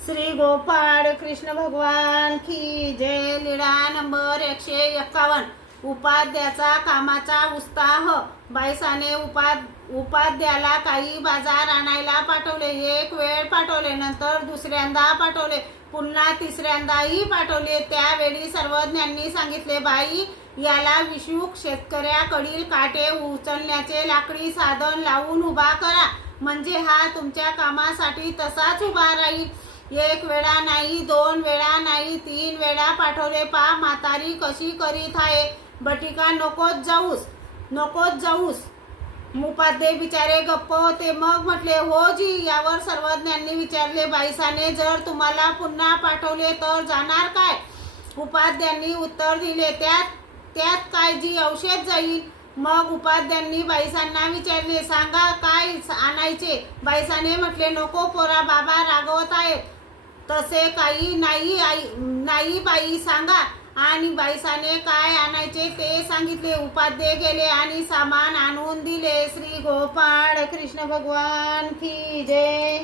श्री गोपाळ कृष्ण भगवान की जय। लीळा नंबर 151। उपाध्याचा कामाचा उत्साह। बाईसाने उपाध्याला काही बाजार आणायला पाठवले। एक वेळ पाठवले, नंतर दुसऱ्यांदा पाठवले, पुन्हा तिसऱ्यांदाही पाठवले। त्यावेळी सर्वज्ञांनी सांगितले, बाई, याला विशुक शेतकऱ्याकडील काटे उचलण्याचे लाकडी साधन लावून उभा करा, म्हणजे हा तुमच्या कामासाठी तसाच उभा राहील। एक वेळा नाही, दोन वेळा नाही, 3 वेळा पाठवले। पा म्हातारी कशी करीत आहे। बटिका, नकोच जाऊस। उपाध्ये बिचारे गप्प होते। मग म्हटले, हो जी। यावर सर्वज्ञांनी विचारले, बाईसाने जर तुम्हाला पुन्हा पाठवले तर जाणार काय? उपाध्यांनी उत्तर दिले, त्यात काय जी, औषध जाईल। मग उपाध्यांनी बाईसांना विचारले, सांगा काय आणायचे? बाईसाने म्हटले, नको पोरा, बाबा रागवत आहेत। तसे काही नाही बाई, सांगा। आणि बाईसाने काय आणायचे ते सांगितले। उपाध्ये गेले आणि सामान आणून दिले। श्री गोपाळ कृष्ण भगवान की जय।